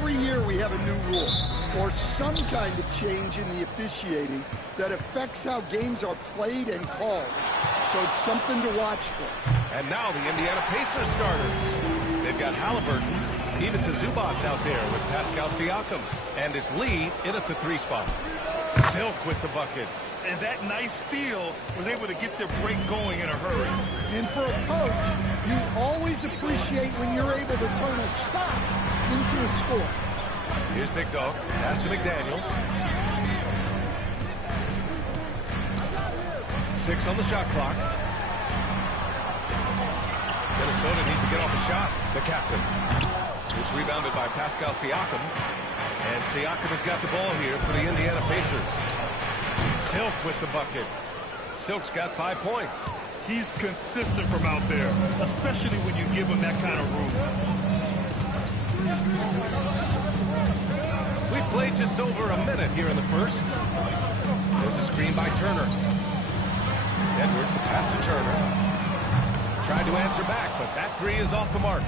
Every year we have a new rule or some kind of change in the officiating that affects how games are played and called. So it's something to watch for. And now the Indiana Pacers starters. They've got Halliburton, even to Zubats out there with Pascal Siakam. And it's Lee in at the 3 spot. Silk with the bucket. And that nice steal was able to get their break going in a hurry. And for a coach, you always appreciate when you're able to turn a stop into a score. Here's Big Dog. Pass to McDaniels. 6 on the shot clock. Minnesota needs to get off a shot. The captain. It's rebounded by Pascal Siakam. And Siakam has got the ball here for the Indiana Pacers. Silk with the bucket. Silk's got 5 points. He's consistent from out there, especially when you give him that kind of room. We've played just over a minute here in the first. There's a screen by Turner. Edwards, a pass to Turner. Tried to answer back, but that 3 is off the mark.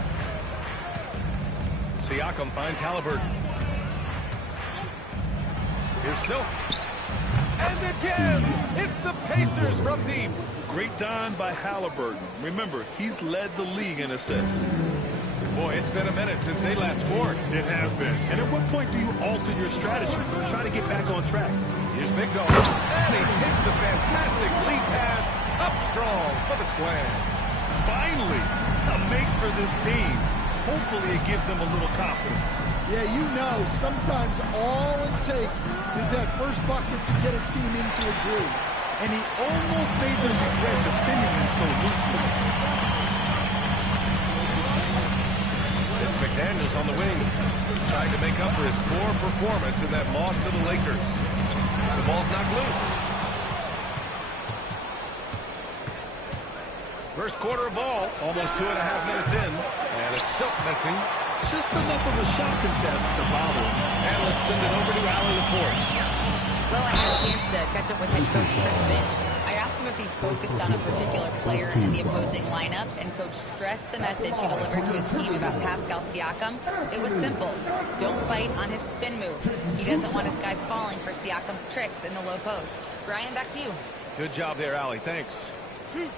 Siakam finds Halliburton. Here's Silk. And again, it's the Pacers from deep. Great dime by Halliburton. Remember, he's led the league in assists. Boy, it's been a minute since they last scored. It has been. And at what point do you alter your strategy? Try to get back on track. Here's Big Dog. And he takes the fantastic lead pass up strong for the slam. Finally, a make for this team. Hopefully it gives them a little confidence. Yeah, you know, sometimes all it takes is that first bucket to get a team into a groove. And he almost made them regret defending him so loosely. It's McDaniels on the wing, trying to make up for his poor performance in that loss to the Lakers. The ball's knocked loose. First quarter of ball, almost 2.5 minutes in, and it's Silk missing. Just enough of a shot contest to bother him. And let's send it over to Allie LaForce. Well, I had a chance to catch up with head coach Chris Finch. I asked him if he's focused on a particular player in the opposing lineup, and coach stressed the message he delivered to his team about Pascal Siakam. It was simple. Don't bite on his spin move. He doesn't want his guys falling for Siakam's tricks in the low post. Brian, back to you. Good job there, Allie. Thanks. Two.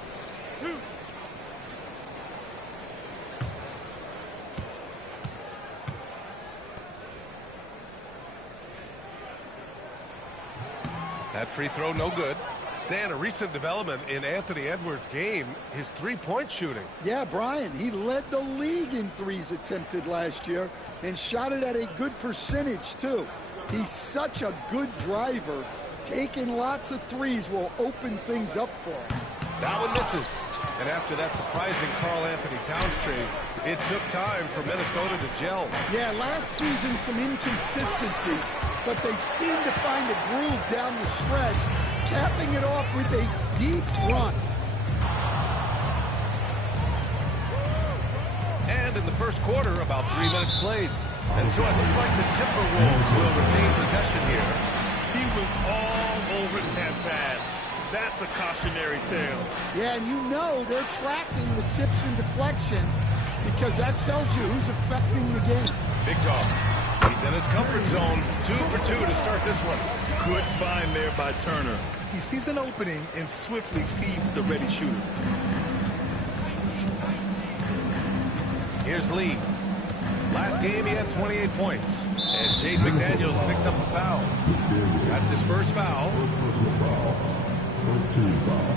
That free throw, no good. Stan, a recent development in Anthony Edwards' game, his 3-point shooting. Yeah, Brian, he led the league in threes attempted last year and shot it at a good percentage, too. He's such a good driver. Taking lots of threes will open things up for him. That one misses. And after that surprising Karl-Anthony Towns trade, it took time for Minnesota to gel. Yeah, last season some inconsistency, but they seem to find a groove down the stretch, capping it off with a deep run. And in the first quarter, about 3 minutes played. And so it looks like the Timberwolves will retain possession here. He was all over that pass. That's a cautionary tale. Yeah, and you know they're tracking the tips and deflections because that tells you who's affecting the game. Big Dog. He's in his comfort zone. 2 for 2 to start this one. Good find there by Turner. He sees an opening and swiftly feeds the ready shooter. Here's Lee. Last game he had 28 points. And Jade McDaniels picks up the foul. That's his first foul. First team foul.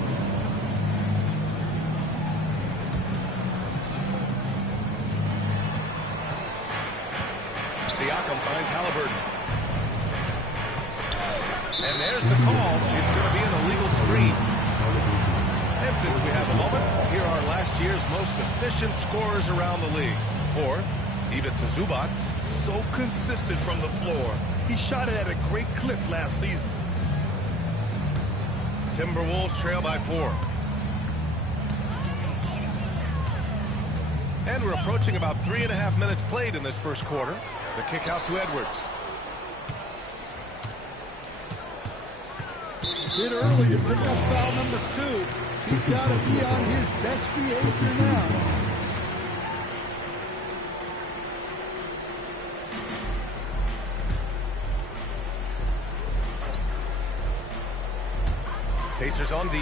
Siakam finds Halliburton. And there's the call. It's going to be an illegal screen. And since we have a moment, here are last year's most efficient scorers around the league. Fourth, Ivica Zubats. So consistent from the floor. He shot it at a great clip last season. Timberwolves trail by 4. And we're approaching about 3.5 minutes played in this first quarter. The kick out to Edwards. Bit early to pick up foul number 2. He's got to be on his best behavior now. Pacers on D.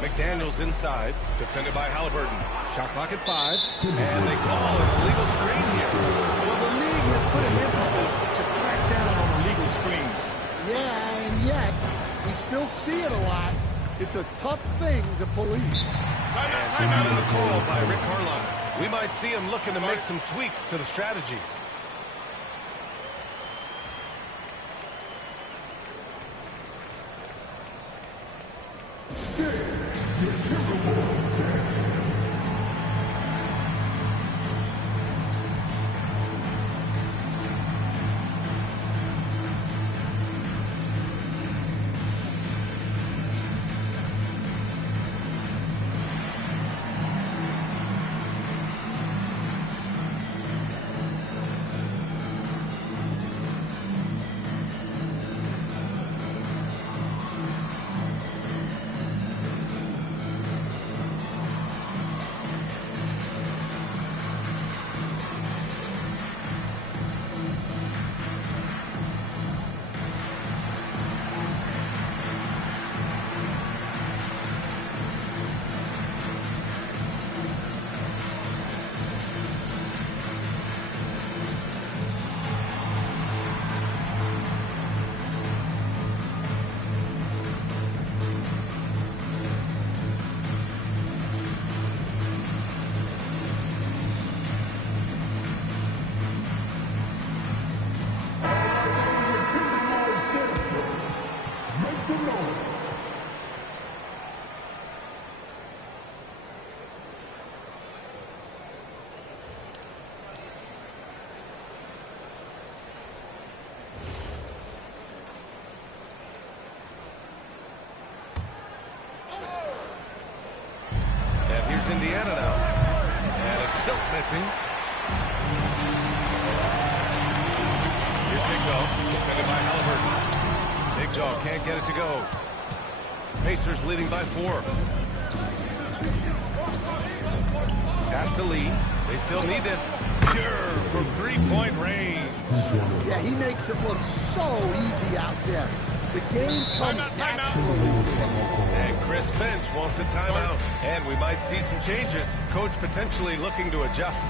McDaniels inside, defended by Halliburton. Shot clock at 5, and they call an illegal screen here. Well, the league has put an emphasis to crack down on illegal screens. Yeah, and yet, we still see it a lot. It's a tough thing to police. And timeout in the call by Rick Carlisle. We might see him looking to make some tweaks to the strategy. Indiana now. And it's Silk missing. Here's Big Dog, defended by Halliburton. Big Dog can't get it to go. Pacers leading by 4. Pass to Lee. They still need this. Sure, from 3-point range. Yeah, he makes it look so easy out there. The game comes naturally to him. And Chris Finch wants a timeout. And we might see some changes. Coach potentially looking to adjust.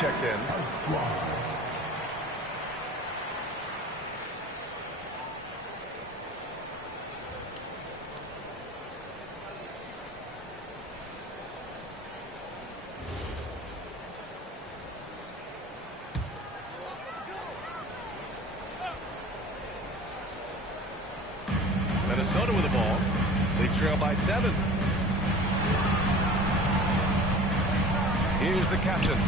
Checked in. Minnesota with the ball. They trail by 7. Here's the captain.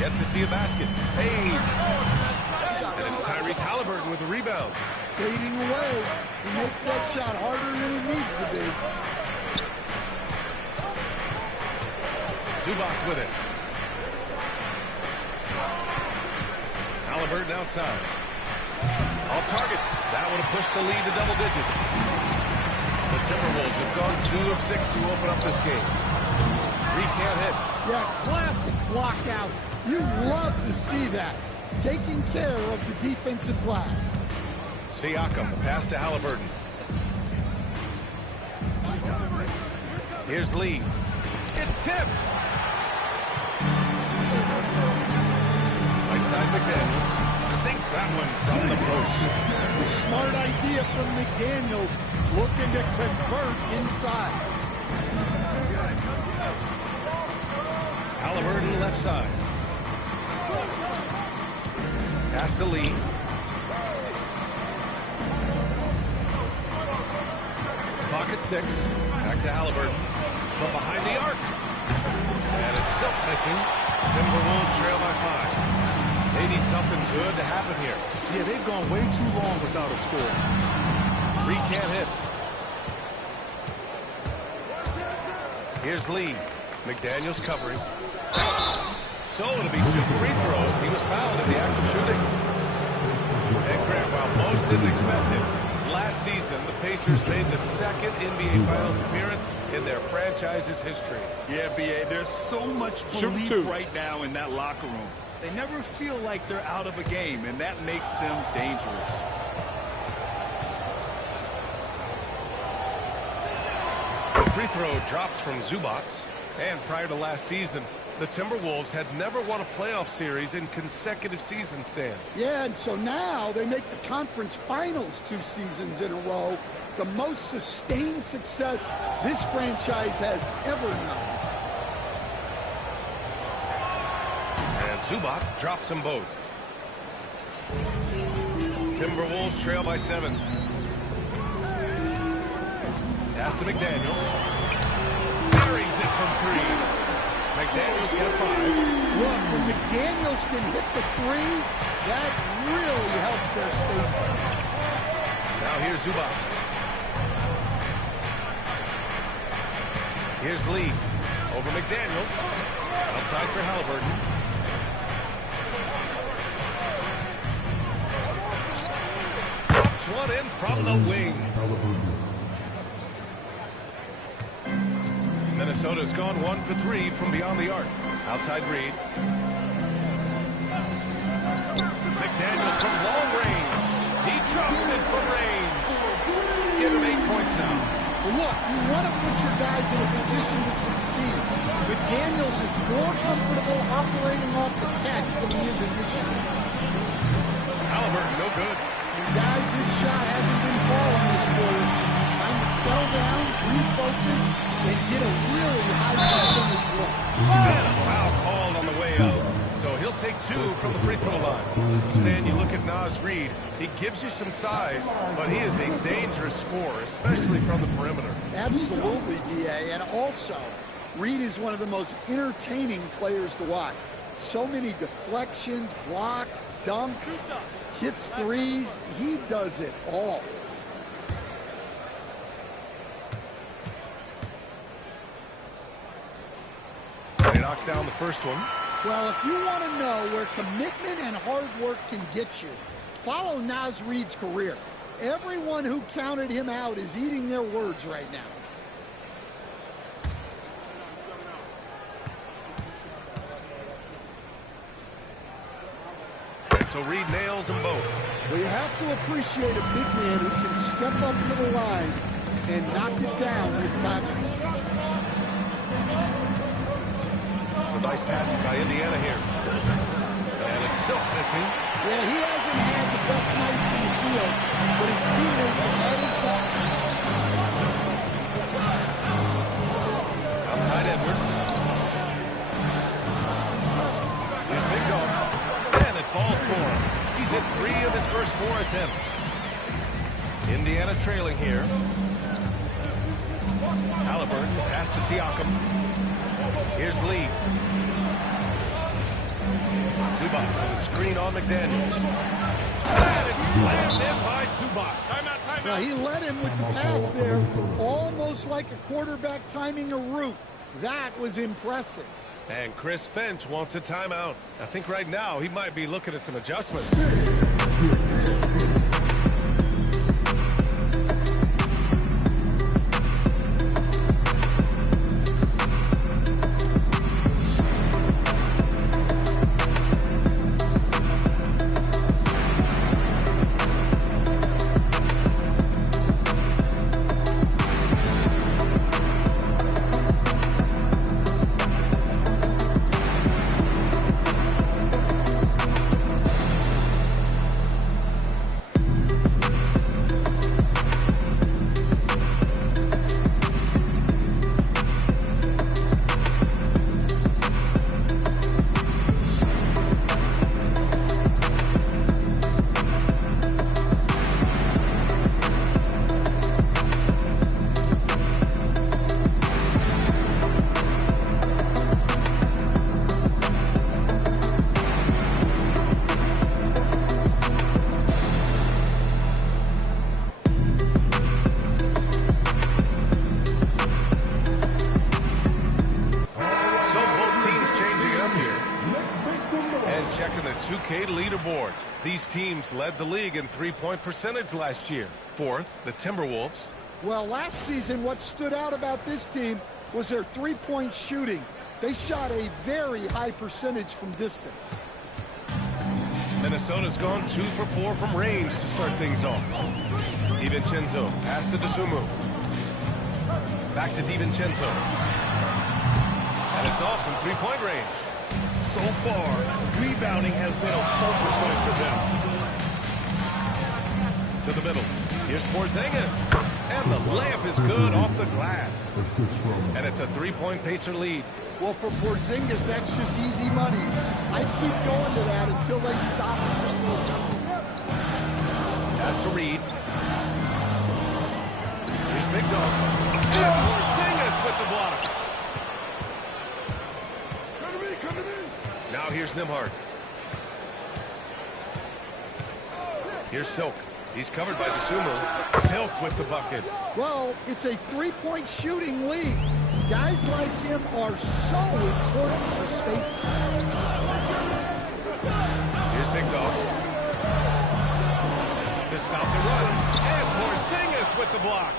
Yet to see a basket. Fades. And it's Tyrese Halliburton with the rebound. Fading away. He makes that shot harder than it needs to be. Zubac with it. Halliburton outside. Off target. That would have pushed the lead to double digits. The Timberwolves have gone 2 of 6 to open up this game. Reed can't hit. Yeah, classic block out. You love to see that. Taking care of the defensive glass. Siakam, the pass to Halliburton. Here's Lee. It's tipped. Right side McDaniels sinks that one from the post. A smart idea from McDaniels, looking to convert inside. Halliburton left side. Pass to Lee. Pocket 6. Back to Halliburton. From behind the arc. And it's Silk missing. Timberwolves trail by 5. They need something good to happen here. Yeah, they've gone way too long without a score. Reed can't hit. Here's Lee. McDaniels covering. So it'll be 2 free throws. He was fouled in the act of shooting. And Grant, while most didn't expect it, last season the Pacers made the second NBA Finals appearance in their franchise's history. Yeah, B.A., there's so much belief right now in that locker room. They never feel like they're out of a game, and that makes them dangerous. The free throw drops from Zubac. And prior to last season, the Timberwolves had never won a playoff series in consecutive seasons, Stan. Yeah, and so now they make the conference finals 2 seasons in a row. The most sustained success this franchise has ever known. And Zubac drops them both. Timberwolves trail by 7. Pass to McDaniels. Buries it from 3. McDaniels got 5. Look, when McDaniels can hit the 3, that really helps their spacing. Now here's Zubac. Here's Lee. Over McDaniels. Outside for Halliburton. Drops one in from the wing. Minnesota's gone 1 for 3 from beyond the arc. Outside Reed. McDaniels from long range. He drops it from range. Give him 8 points now. Look, you want to put your guys in a position to succeed. McDaniels is more comfortable operating off the catch than he is initially. Halliburton, no good. And guys, this shot hasn't been falling this quarter. Time to settle down, refocus, and get a really high percentage look. And a foul called on the way out. So he'll take 2 from the free throw line. Stan, you look at Naz Reid. He gives you some size, but he is a dangerous scorer, especially from the perimeter. Absolutely, B.A. And also, Reid is one of the most entertaining players to watch. So many deflections, blocks, dunks, hits threes. He does it all. He knocks down the first one. Well, if you want to know where commitment and hard work can get you, follow Naz Reid's career. Everyone who counted him out is eating their words right now. So Reid nails them both. Well, you have to appreciate a big man who can step up to the line and knock it down with confidence. So nice passing by Indiana here. And it's Silk missing. Yeah, he hasn't had the best nights in the field, but his teammates have had his back. Outside Edwards. Here's Big Dog. And it falls for him. He's hit 3 of his first 4 attempts. Indiana trailing here. Halliburton, pass to Siakam. Here's Lee. Zubac with a screen on McDaniels. And it's slammed in by Zubac. Timeout. Now, he led him with the pass there, almost like a quarterback timing a route. That was impressive. And Chris Finch wants a timeout. I think right now he might be looking at some adjustments. Okay, leaderboard. These teams led the league in three-point percentage last year. Fourth, the Timberwolves. Well, last season, what stood out about this team was their three-point shooting. They shot a very high percentage from distance. Minnesota's gone 2 for 4 from range to start things off. DiVincenzo, pass to Dosunmu. Back to DiVincenzo. And it's off from three-point range. So far, rebounding has been a focal point for them. To the middle. Here's Porzingis. And the layup is good off the glass. And it's a three-point Pacer lead. Well, for Porzingis, that's just easy money. I keep going to that until they stop it. Pass to Reed. Here's Big Dog. And Porzingis with the block. Now here's Nembhard. Here's Silk. He's covered by Dosunmu. Silk with the bucket. Well, it's a three-point shooting league. Guys like him are so important for spacing. Here's Big Dog. To stop the run. And Porzingis with the block.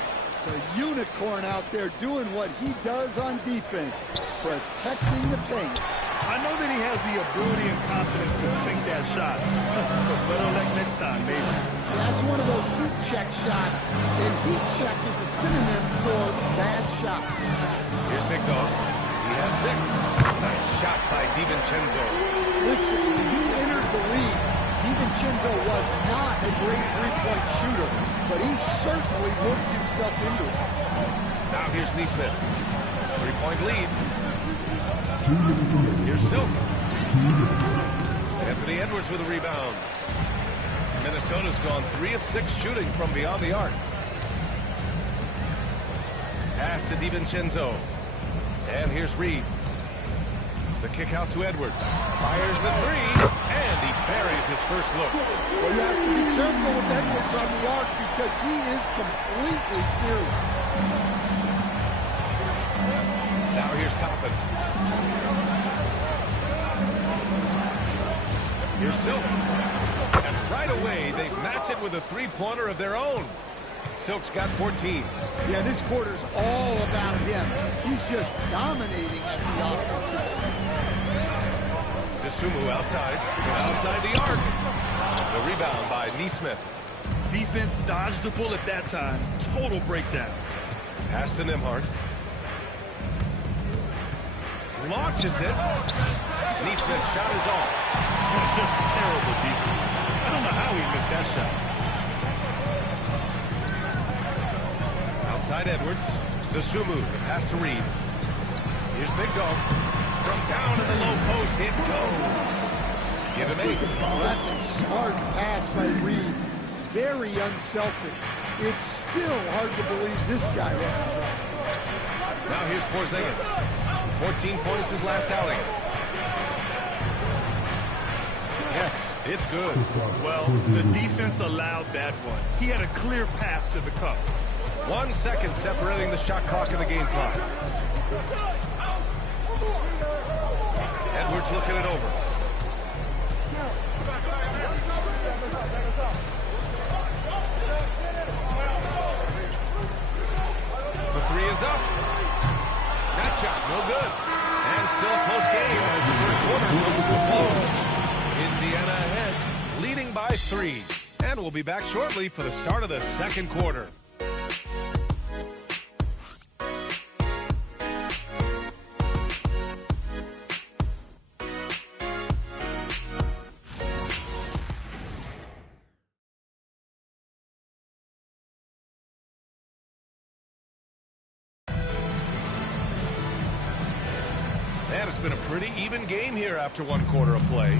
The unicorn out there doing what he does on defense, protecting the paint. I know that he has the ability and confidence to sink that shot. But better luck next time, maybe. That's one of those heat check shots, and heat check is a synonym for bad shot. Here's Big Dog. He has 6. Nice shot by DiVincenzo. Listen, when he entered the league, DiVincenzo was not a great three-point shooter, but he certainly worked himself into it. Now here's Neesmith. Three-point lead. Here's Silk. Anthony Edwards with a rebound. Minnesota's gone 3 of 6 shooting from beyond the arc. Pass to DiVincenzo. And here's Reed. The kick out to Edwards. Fires the 3, and he buries his first look. Well, you have to be careful with Edwards on the arc because he is completely fearless. Now here's Toppin. Here's Silk. And right away, they match it with a three-pointer of their own. Silk's got 14. Yeah, this quarter's all about him. He's just dominating at the offensive end. Dosunmu outside the arc. The rebound by Neesmith. Defense dodged the bullet that time. Total breakdown. Pass to Nembhard. Launches it. Neesmith's shot is off. Just terrible defense. I don't know how he missed that shot. Outside Edwards. Dosunmu. The pass to Reed. Here's Big Dog. From down in the low post, it goes. Give him 8. That's a smart pass by Reed. Very unselfish. It's still hard to believe this guy wasn't driving. Now here's Porzingis. 14 points his last outing. Yes, it's good. Well, the defense allowed that one. He had a clear path to the cup. 1 second separating the shot clock and the game clock. Edwards looking it over. The 3 is up. That shot, no good. And still a close game as the first quarter comes to a close. Indiana ahead, leading by 3. And we'll be back shortly for the start of the second quarter. And it's been a pretty even game here after 1 quarter of play.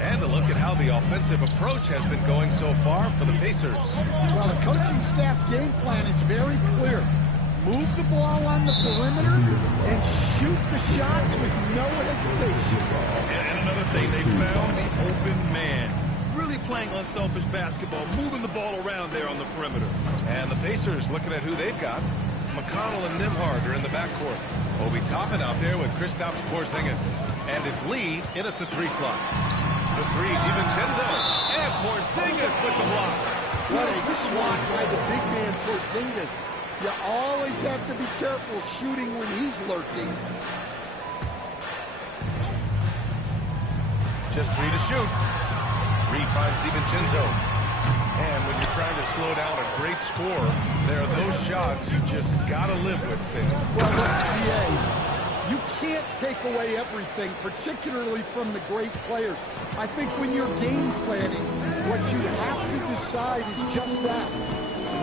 And a look at how the offensive approach has been going so far for the Pacers. Well, the coaching staff's game plan is very clear. Move the ball on the perimeter and shoot the shots with no hesitation. And another thing, they found the open man. Really playing unselfish basketball, moving the ball around there on the perimeter. And the Pacers looking at who they've got. McConnell and Nembhard are in the backcourt. Obi Toppin out there with Kristaps Porzingis. And it's Lee in at the 3 slot. The three, DiVincenzo. And Porzingis with the block. What a swat by the big man Porzingis. You always have to be careful shooting when he's lurking. Just 3 to shoot. Reed finds DiVincenzo. And when you're trying to slow down a great score, there are those shots you just got to live with, Stan. Well, look, DA, you can't take away everything, particularly from the great players. I think when you're game planning, what you have to decide is just that.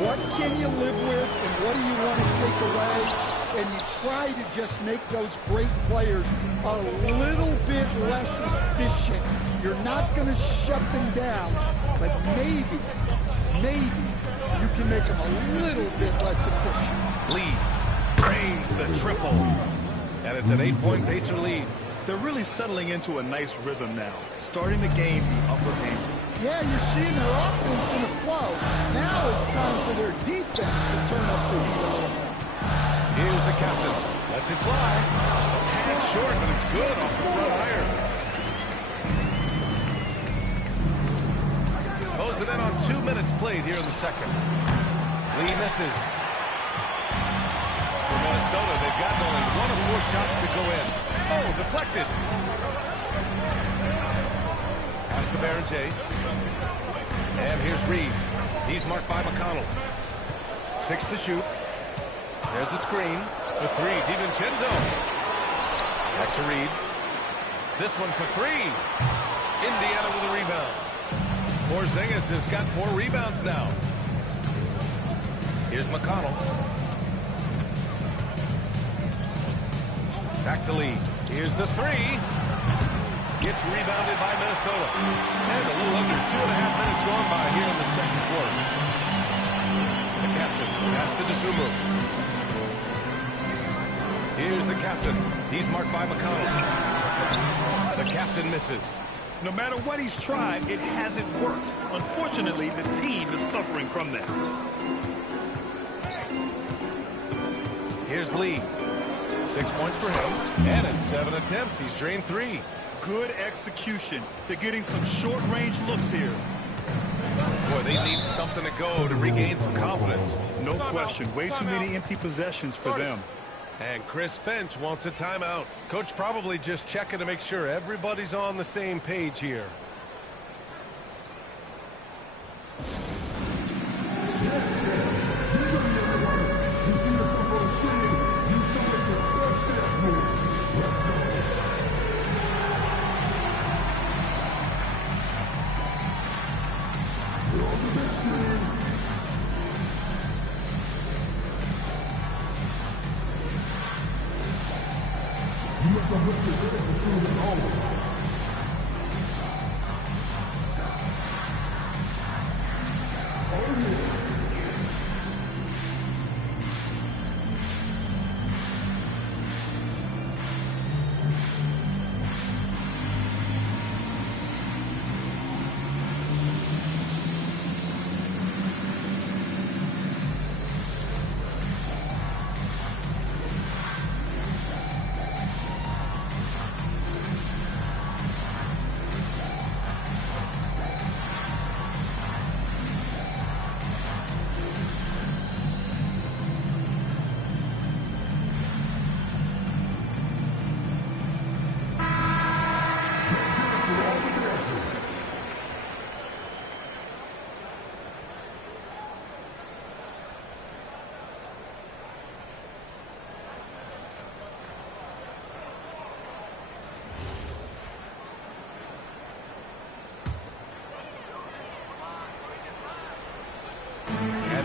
What can you live with and what do you want to take away? And you try to just make those great players a little bit less efficient. You're not going to shut them down, but maybe you can make them a little bit less efficient. Lee drains the triple. And it's an 8-point Pacer lead. They're really settling into a nice rhythm now, starting to gain the upper hand. Yeah, you're seeing their offense in a flow. Now it's time for their defense to turn up the heat a little more. Here's the captain. Lets it fly. A tad short, but it's good off the front iron. Close the net on 2 minutes played here in the second. Lee misses. For Minnesota, they've gotten only 1 of 4 shots to go in. Oh, deflected. Pass to Barrett. And here's Reed. He's marked by McConnell. 6 to shoot. There's a screen. The three, DiVincenzo. Back to Reed. This one for 3. Indiana with a rebound. Porzingis has got 4 rebounds now. Here's McConnell. Back to Lee. Here's the 3. Gets rebounded by Minnesota. And a little under 2.5 minutes gone by here in the second quarter. The captain pass to D'Souza. Here's the captain. He's marked by McConnell. The captain misses. No matter what he's tried, it hasn't worked. Unfortunately, the team is suffering from that. Here's Lee. 6 points for him. And in 7 attempts, he's drained 3. Good execution. They're getting some short-range looks here. Boy, they need something to go to regain some confidence. No question. Way too many empty possessions for them. And Chris Finch wants a timeout. Coach probably just checking to make sure everybody's on the same page here.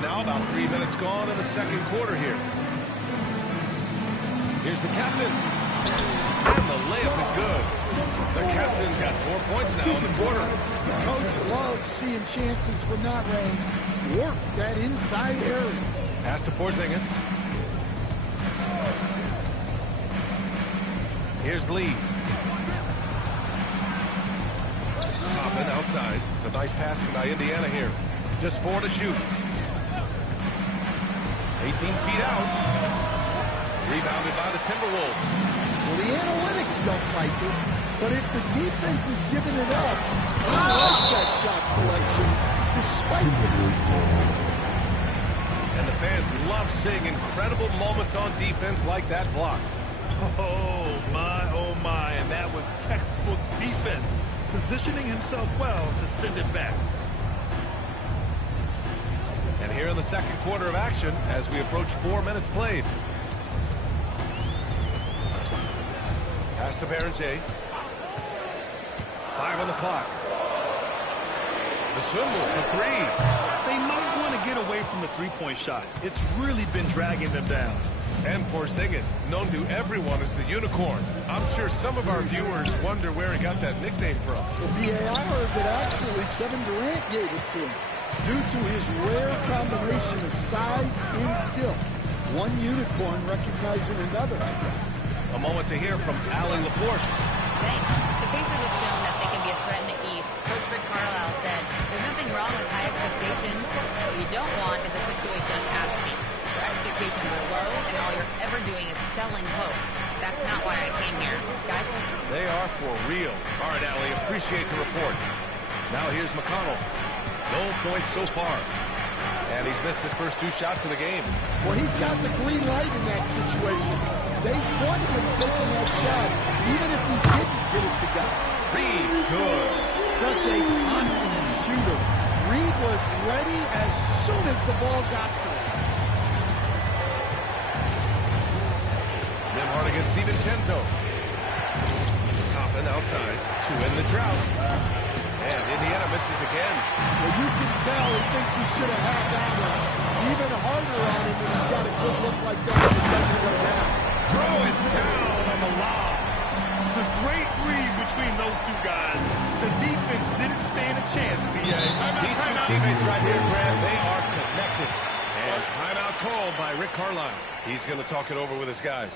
Now about 3 minutes gone in the second quarter here. Here's the captain. And the layup is good. The captain's got 4 points now in the quarter. The coach loves seeing chances from that range. Work that inside area. Pass to Porzingis. Here's Lee. Top and outside. So nice passing by Indiana here. Just 4 to shoot. 18 feet out. Rebounded by the Timberwolves. Well, the analytics don't like it. But if the defense is giving it up, I like that shot selection, despite the defense. And the fans love seeing incredible moments on defense like that block. Oh, my, and that was textbook defense, positioning himself well to send it back. And here in the second quarter of action, as we approach 4 minutes played. Pass to Berenger. 5 on the clock. The swimmer for 3. They might want to get away from the three-point shot. It's really been dragging them down. And Porzingis, known to everyone as the unicorn. I'm sure some of our viewers wonder where he got that nickname from. Well, I heard that actually Kevin Durant gave it to him due to his rare combination of size and skill. One unicorn recognizing another, I guess. A moment to hear from Allie LaForce. Thanks. The Pacers have shown that they can be a threat in the East. Coach Rick Carlisle said, there's nothing wrong with high expectations. What you don't want is a situation of apathy, where expectations are low and all you're ever doing is selling hope. That's not why I came here. Guys? They are for real. All right, Allie, appreciate the report. Now here's McConnell. No points so far. And he's missed his first 2 shots of the game. Well, he's got the green light in that situation. They wanted him taking that shot, even if he didn't get it to go. Reed, good. Such a confident shooter. Reed was ready as soon as the ball got to him. Nimhard against DiVincenzo. Top and outside to end the drought. And Indiana misses again. Well, you can tell he thinks he should have had that one. Even harder on him when he's got a good look like that. It doesn't go down. Throw it down on the lob. The great read between those two guys. The defense didn't stand a chance, B.A. These two teammates right here, Grant, they are connected. And timeout called by Rick Carlisle. He's going to talk it over with his guys.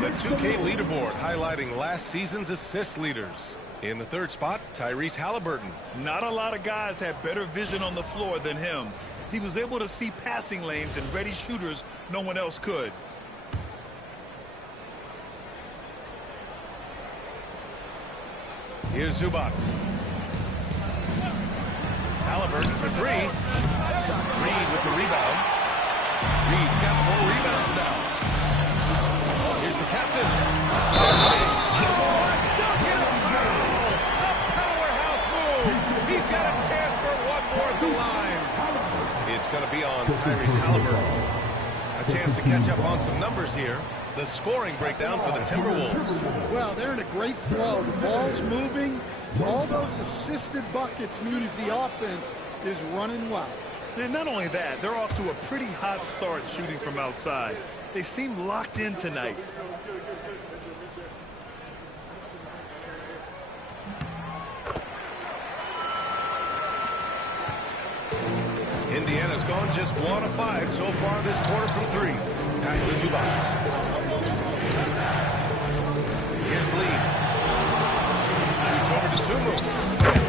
The 2K leaderboard highlighting last season's assist leaders. In the third spot, Tyrese Halliburton. Not a lot of guys had better vision on the floor than him. He was able to see passing lanes and ready shooters no one else could. Here's Zubac. Halliburton for 3. Reed with the rebound. Reed's got 4 rebounds now. Here's the captain. Powerhouse move. He's got a chance for one more at the line. It's going to be on Tyrese Halliburton. A chance to catch up on some numbers here. The scoring breakdown for the Timberwolves. Well, they're in a great flow. The ball's moving. All those assisted buckets means the offense is running well. And not only that, they're off to a pretty hot start shooting from outside. They seem locked in tonight. Indiana's gone just 1 of 5 so far this quarter from 3. Pass to Zubac. Here's Lee. Shoots over to Sumo.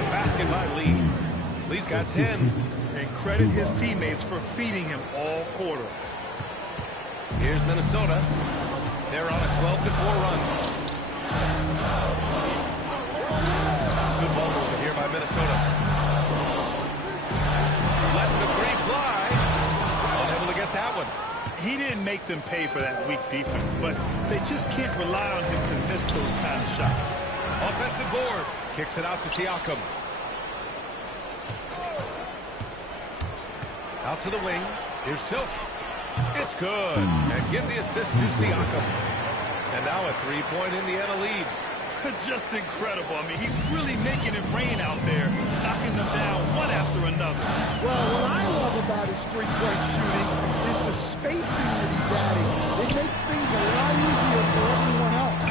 Basket by Lee. Lee's got 10. And credit his teammates for feeding him all quarter. Here's Minnesota. They're on a 12-4 run. Good ball movement here by Minnesota. Lets the three fly. Unable to get that one. He didn't make them pay for that weak defense, but they just can't rely on him to miss those kind of shots. Offensive board. Kicks it out to Siakam. Out to the wing. Here's Silk. It's good. And give the assist to Siakam. And now a three-point Indiana lead. Just incredible. I mean, he's really making it rain out there, knocking them down one after another. Well, what I love about his three-point shooting is the spacing that he's adding. It makes things a lot easier for everyone else.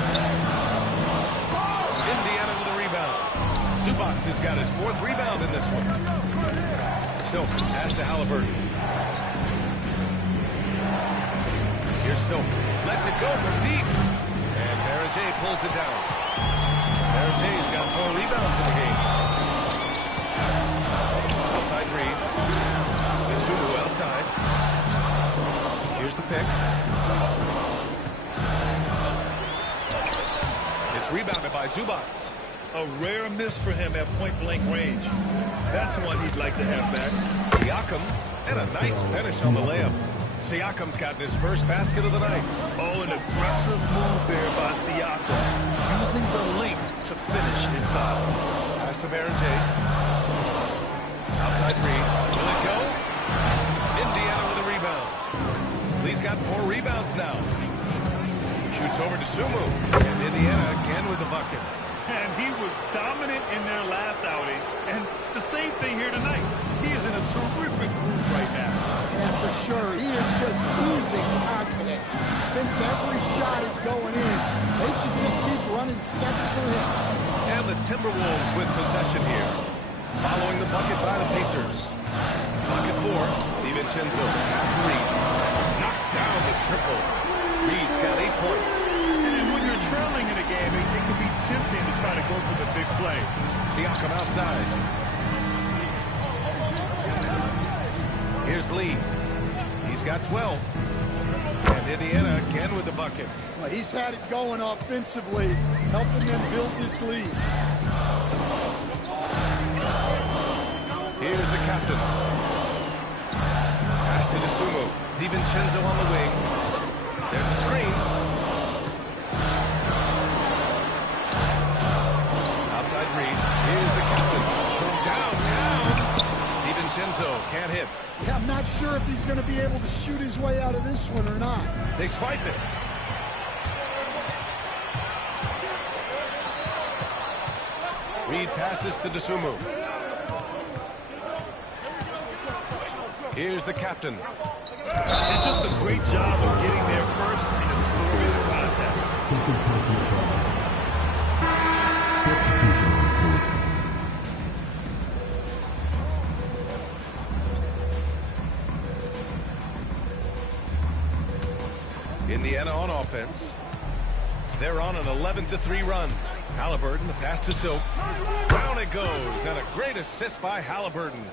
Indiana with a rebound. Zubac has got his fourth rebound in this one. Silk pass to Halliburton. Here's Silk. Lets it go from deep. And Barajay pulls it down. Barajay's got 4 rebounds in the game. Outside Reed. Isumu outside. Here's the pick. It's rebounded by Zubac. A rare miss for him at point-blank range. That's one he'd like to have back. Siakam, and a nice finish on the layup. Siakam's gotten his first basket of the night. Oh, an aggressive move there by Siakam, using the length to finish inside. Pass to Barajay. Outside Reed. Will it go? Indiana with a rebound. Lee's got 4 rebounds now. Shoots over to Sumu. And Indiana again with the bucket. And he was dominant in their last outing. And the same thing here tonight. He is in a terrific groove right now. Yeah, for sure. He is just oozing confidence. Thinks every shot is going in. They should just keep running sets for him. And the Timberwolves with possession here. Following the bucket by the Pacers. Bucket 4. DiVincenzo pass to Reed. Knocks down the triple. Reed's got 8 points. And when you're trailing in a game, it can be tempting to try to go for the big play. Siakam outside. Here's Lee. He's got 12. And Indiana again with the bucket. Well, he's had it going offensively, helping them build this lead. Here's the captain. Pass to Isumu. DiVincenzo on the wing. There's a screen. Outside Reed. Here's the captain. From downtown. DiVincenzo can't hit. Yeah, I'm not sure if he's going to be able to shoot his way out of this one or not. They swipe it. Reed passes to Isumu. Here's the captain. And just a great job of getting there first and absorbing the contact. Indiana on offense. They're on an 11-3 run. Halliburton, the pass to Silk. Down it goes, and a great assist by Halliburton.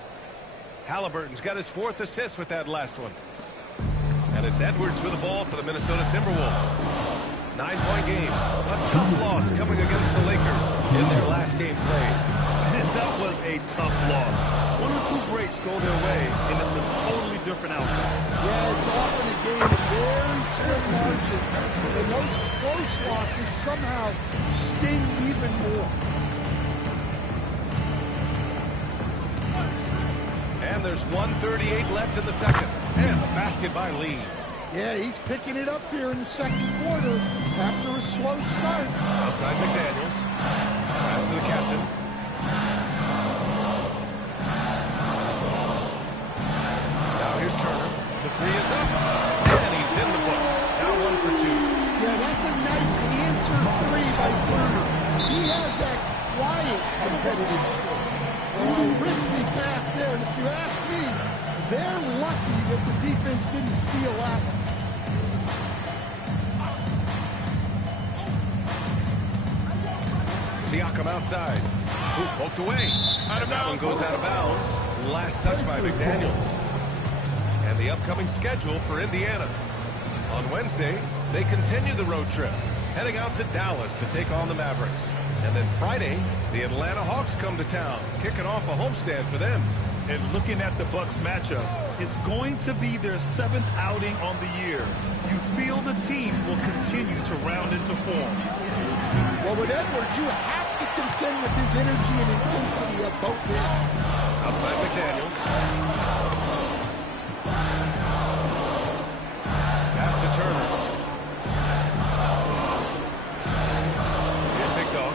Halliburton's got his 4th assist with that last one. And it's Edwards with the ball for the Minnesota Timberwolves. 9-point game. A tough loss coming against the Lakers in their last game played. And that was a tough loss. 1 or 2 breaks go their way, and it's a totally different outcome. Yeah, it's often a game of very slim margins, and those close losses somehow sting even more. And there's 1:38 left in the second. And the basket by Lee. Yeah, he's picking it up here in the second quarter after a slow start. Outside McDaniels. Pass to the captain. Now here's Turner. The 3 is up. And he's in the books. Now 1 for 2. Yeah, that's a nice answer 3 by Turner. He has that quiet competitive skill. A risky pass there, and if you ask me, they're lucky that the defense didn't steal that one. Siakam outside. Ooh, poked away. Out of bounds. That one goes out of bounds. Last touch by McDaniels. And the upcoming schedule for Indiana. On Wednesday, they continue the road trip, heading out to Dallas to take on the Mavericks. And then Friday, the Atlanta Hawks come to town, kicking off a homestand for them. And looking at the Bucks matchup, it's going to be their 7th outing on the year. You feel the team will continue to round into form. Well, with Edwards, you have to contend with his energy and intensity at both ends. Outside McDaniels. Pass to Turner. Here's Big Dog.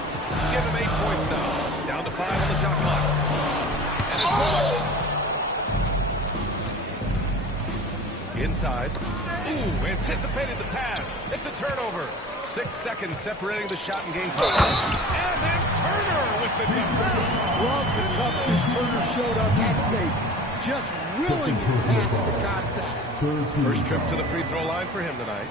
Give him 8 points now. Down to 5 on the shot clock. And it's blocked. Inside. Ooh, anticipated the pass. It's a turnover. 6 seconds separating the shot and game clock. And then Turner with the toughness. Love the toughness Turner showed on that tape. Just willing to pass the contact. First trip to the free throw line for him tonight.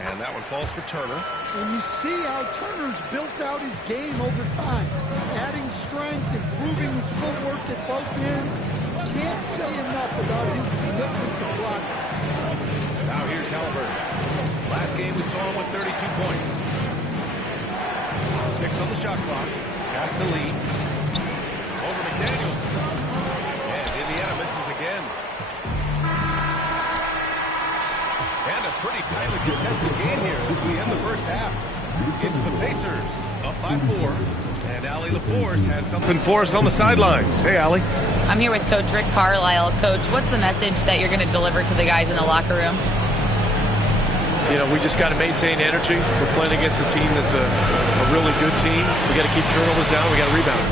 And that one falls for Turner. And you see how Turner's built out his game over time. Adding strength, improving his footwork at both ends. Can't say enough about his commitment to blocking. Now here's Halliburton. Last game we saw him with 32 points. 6 on the shot clock. Pass to Lee. Over McDaniels. And Indiana misses again. And a pretty tightly contested game here as we end the first half. It's the Pacers up by 4. And Allie LaForce has something for us on the sidelines. Hey, Allie. I'm here with Coach Rick Carlisle. Coach, what's the message that you're going to deliver to the guys in the locker room? You know, we just got to maintain energy. We're playing against a team that's a really good team. We got to keep turnovers down. We got to rebound.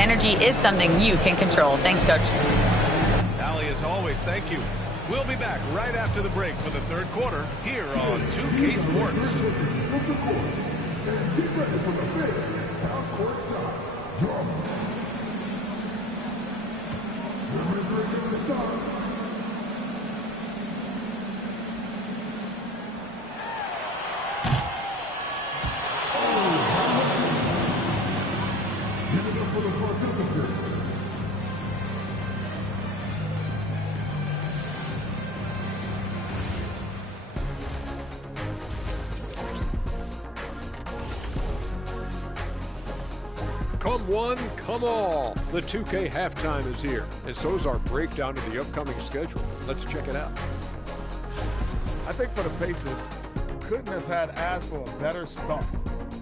Energy is something you can control. Thanks, Coach. Allie, as always, thank you. We'll be back right after the break for the third quarter here on 2K Sports. Come one, come all. The 2K halftime is here, and so is our breakdown of the upcoming schedule. Let's check it out. I think for the Pacers, couldn't have had asked for a better start.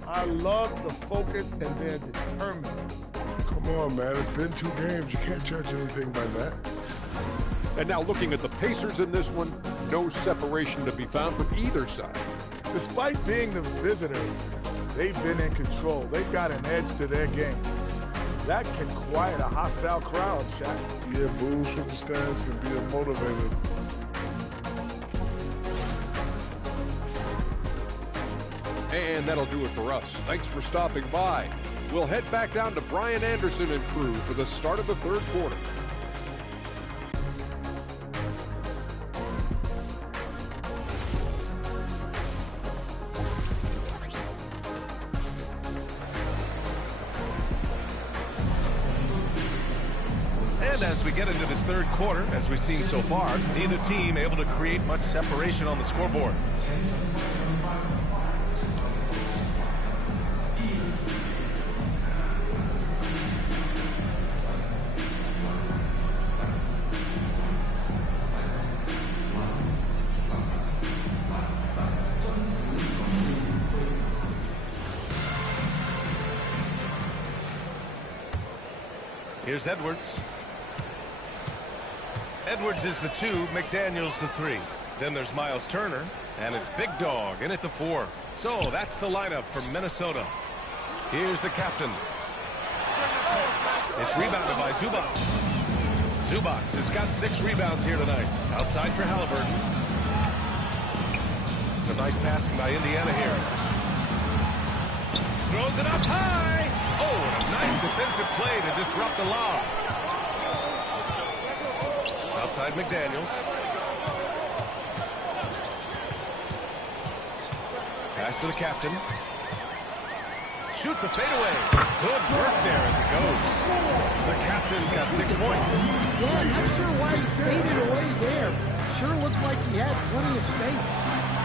I love the focus and they're determined. Come on, man. It's been 2 games. You can't judge anything by that. And now looking at the Pacers in this one, no separation to be found from either side. Despite being the visitor, they've been in control. They've got an edge to their game. That can quiet a hostile crowd, Shaq. Yeah, boos from the stands can be a motivator. And that'll do it for us. Thanks for stopping by. We'll head back down to Brian Anderson and crew for the start of the third quarter. And as we get into this third quarter, as we've seen so far, neither team able to create much separation on the scoreboard. Here's Edwards. Edwards is the 2, McDaniels the 3. Then there's Miles Turner, and it's Big Dog in at the 4. So that's the lineup for Minnesota. Here's the captain. It's rebounded by Zubac. Zubac has got 6 rebounds here tonight. Outside for Halliburton. Some nice passing by Indiana here. Throws it up high. Oh, and a nice defensive play to disrupt the lob. outside McDaniels. Pass to the captain. Shoots a fadeaway. Good work there as it goes. The captain's got 6 points. Yeah, not sure why he faded away there. Sure looked like he had plenty of space.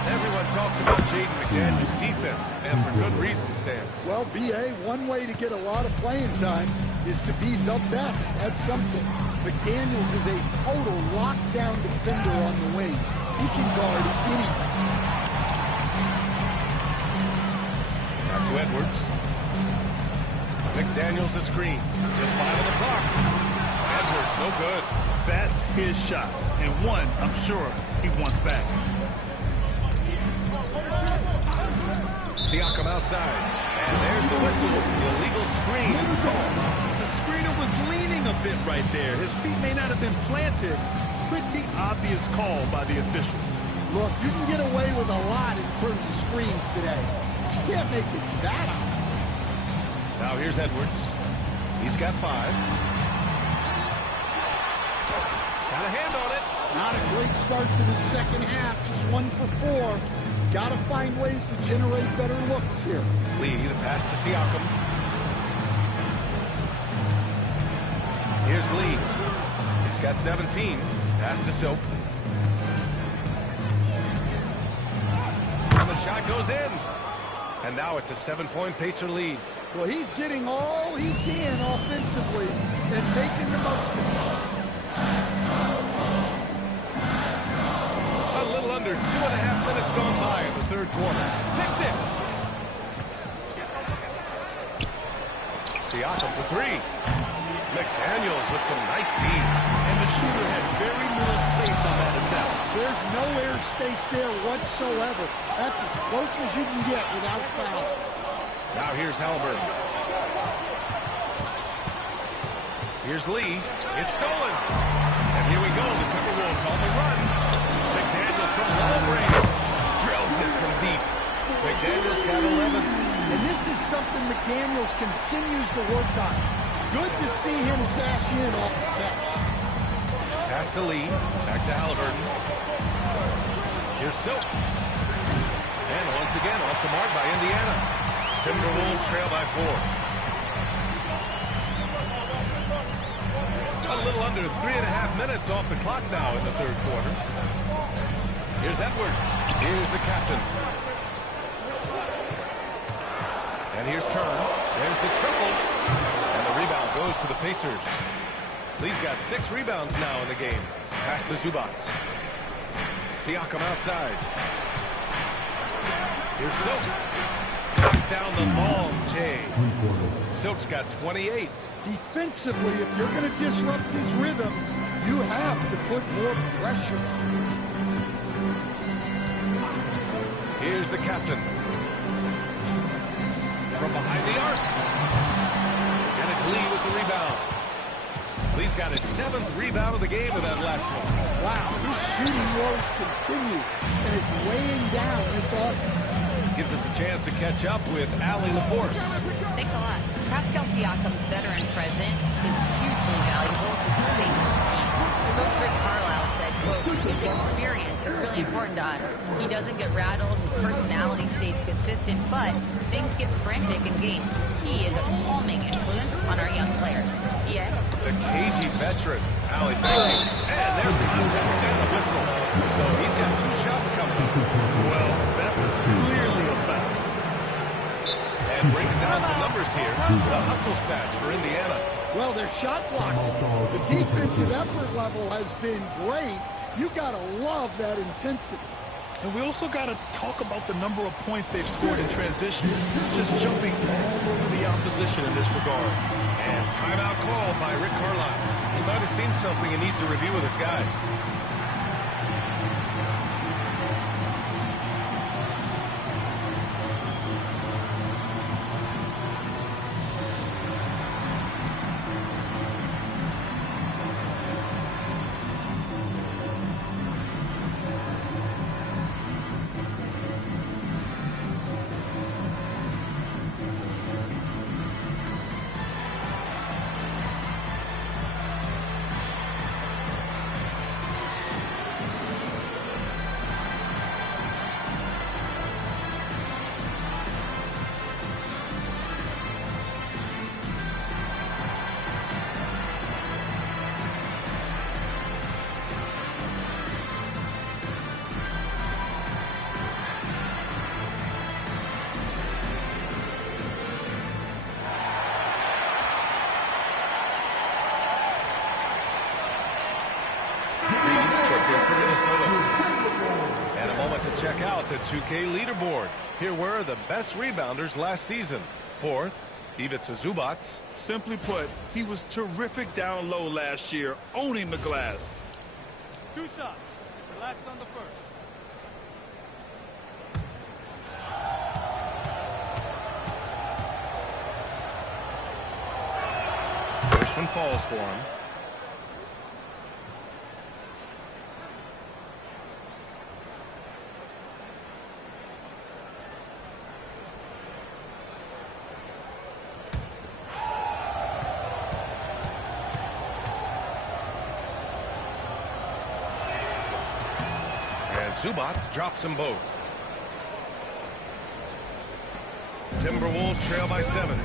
Everyone talks about Jaden McDaniels' defense, and for good reason, Stan. Well, B.A., one way to get a lot of playing time is to be the best at something. McDaniels is a total lockdown defender on the wing. He can guard anything. Back to Edwards. McDaniels a screen. Just 5 on the clock. Edwards, no good. That's his shot, and one I'm sure he wants back. Siakam outside. And there's the whistle. The illegal screen is called. The screener was leaning a bit right there. His feet may not have been planted. Pretty obvious call by the officials. Look, you can get away with a lot in terms of screens today. You can't make it that obvious. Now here's Edwards. He's got 5. Got a hand on it. Not a great start to the second half. Just 1 for 4. Got to find ways to generate better looks here. Lee, the pass to Siakam. Here's Lee. He's got 17. Pass to Silk. And the shot goes in. And now it's a 7-point Pacer lead. Well, he's getting all he can offensively and making the most of it. A little under 2.5 minutes gone by in the third quarter. Picked it. Siakam for 3. McDaniels with some nice D. And the shooter had very little space on that attack. There's no air space there whatsoever. That's as close as you can get without foul. Now here's Halliburton. Here's Lee. It's stolen. And here we go. The Timberwolves on the run. McDaniels from long range. Drills it from deep. McDaniels got 11. And this is something McDaniels continues to work on. Good to see him cash in off the catch. Pass to Lee. Back to Halliburton. Here's Silk. And once again, off the mark by Indiana. Timberwolves trail by 4. A little under 3.5 minutes off the clock now in the third quarter. Here's Edwards. Here's the captain. And here's Turn. There's the triple. And the rebound goes to the Pacers. Lee's got 6 rebounds now in the game. Pass to Zubac. Siakam outside. Here's Silk. Knocks down the long J. Silk's got 28. Defensively, if you're going to disrupt his rhythm, you have to put more pressure on him. Here's the captain. From behind the arc. And it's Lee with the rebound. Lee's got his 7th rebound of the game with that last one. Wow, his shooting woes continue, and it's weighing down this offense. Gives us a chance to catch up with Allie LaForce. Thanks a lot. Pascal Siakam's veteran presence is hugely valuable to this Pacers team. Coach Rick Carlisle said, quote, his experience is really important to us. He doesn't get rattled, his personality stays consistent, but things get frantic in games. He is a calming influence on our young players. Yeah. The cagey veteran, Allie, thank you. And there's the contact and the whistle. So he's got 2 shots coming. Well, that was clearly a foul. And breaking down some numbers here, the hustle stats for Indiana. Well, their shot blocking, the defensive effort level has been great. You got to love that intensity. And we also got to talk about the number of points they've scored in transition. Just jumping all over the opposition in this regard. And timeout call by Rick Carlisle. He might have seen something and needs to review with his guys. check out the 2K leaderboard. Here were the best rebounders last season. Fourth, Ivica Zubac. Simply put, he was terrific down low last year, owning the glass. 2 shots. Relax on the first. First one falls for him. Zubac drops them both. Timberwolves trail by 7.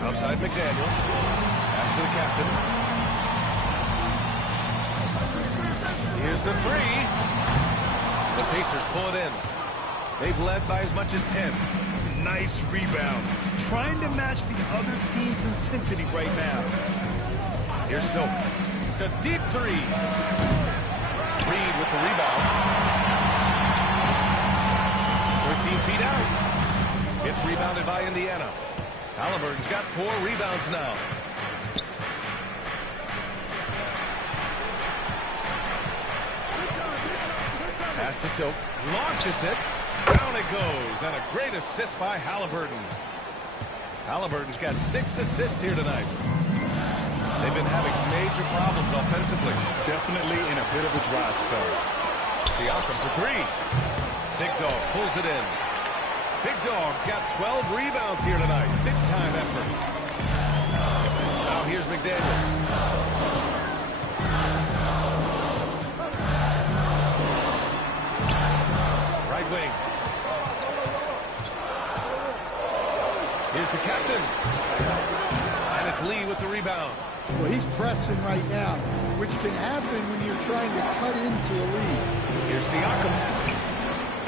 Outside McDaniels. Pass to the captain. Here's the 3. The Pacers pull it in. They've led by as much as 10. Nice rebound. Trying to match the other team's intensity right now. Here's Silk. The deep 3. Reed with the rebound. 13 feet out. It's rebounded by Indiana. Halliburton's got 4 rebounds now. Pass to Silk. Launches it. Down it goes. And a great assist by Halliburton. Halliburton's got 6 assists here tonight. They've been having major problems offensively. Definitely in a bit of a dry spell. Siakam for 3. Big Dog pulls it in. Big Dog's got 12 rebounds here tonight. Big time effort. Now here's McDaniels. Right wing. Here's the captain. And it's Lee with the rebound. Well, he's pressing right now, which can happen when you're trying to cut into a lead. Here's Siakam.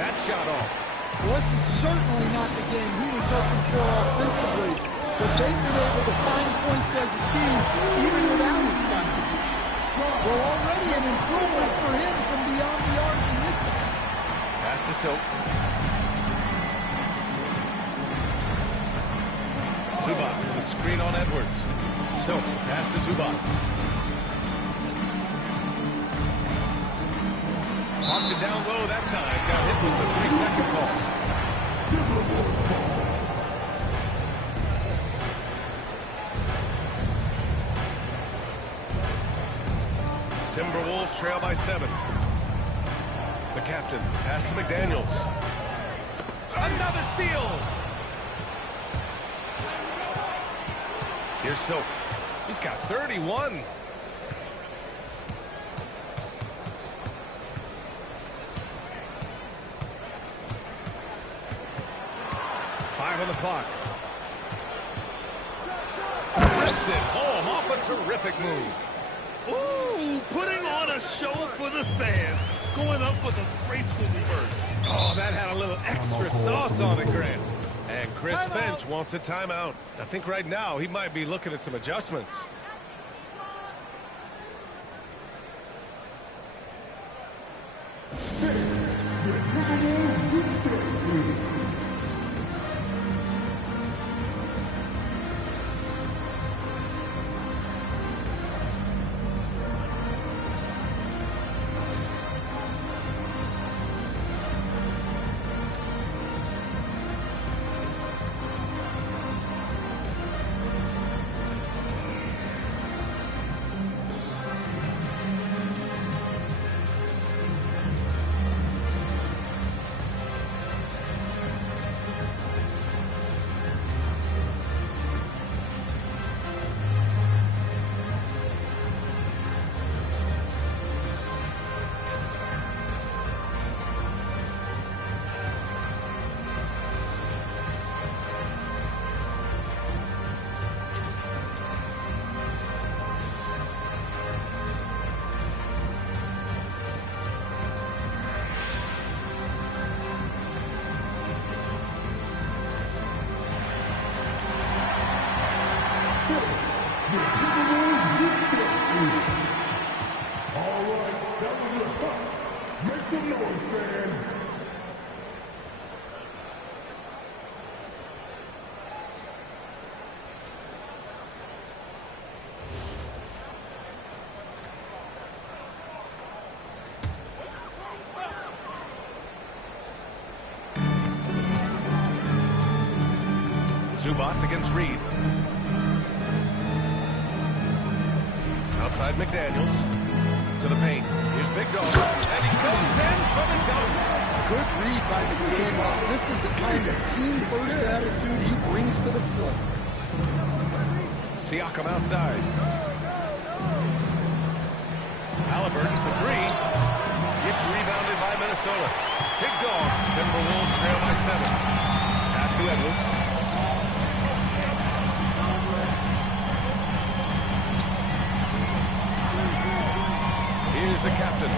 That shot off. Well, this is certainly not the game he was hoping for offensively, but they've been able to find points as a team even without his contributions. Well, already an improvement for him from beyond the arc in this one. Pass to Silk. Zubac with a screen on Edwards. Silk, pass to Zubac. Marked it down low that time. Got hit with the 3-second call. Timberwolves trail by 7. The captain, pass to McDaniels. Another steal! Here's Silk. He's got 31. Five on the clock. Rips it home off a terrific move. Ooh, putting on a show for the fans. Going up for the graceful reverse. Oh, that had a little extra sauce on it, Grant. And Chris Finch wants a timeout. I think right now he might be looking at some adjustments. All right, that was a Make some noise, fans. shots against Reed. Outside McDaniels to the paint. Here's Big Dog, and he goes in for the dunk. Good read by McDaniels. This is the kind of team-first attitude he brings to the floor. Siakam outside. Halliburton for three. It's rebounded by Minnesota. Big Dogs. Timberwolves trail by 7. Pass to Edwards. Here's the captain.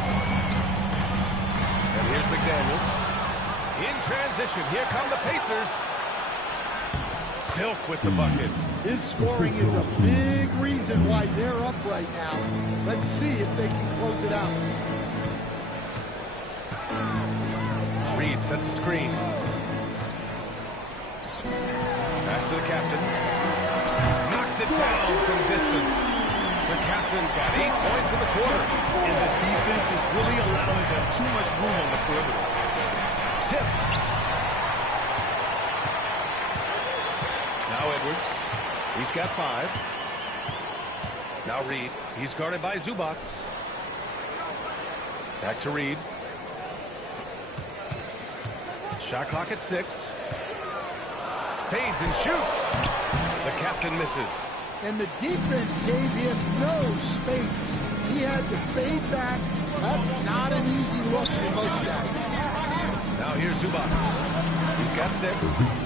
And here's McDaniels. In transition. Here come the Pacers. Silk with the bucket. His scoring is a big reason why they're up right now. Let's see if they can close it out. Reed sets a screen. Pass to the captain. Knocks it down from distance. The captain's got 8 points in the quarter. And the defense is really allowing them too much room on the perimeter. Tipped. Now Edwards. He's got 5. Now Reed. He's guarded by Zubac. Back to Reed. Shot clock at 6. Fades and shoots. The captain misses. And the defense gave him no space. He had to fade back. That's not an easy look for most guys. Now here's Zubac. He's got 6.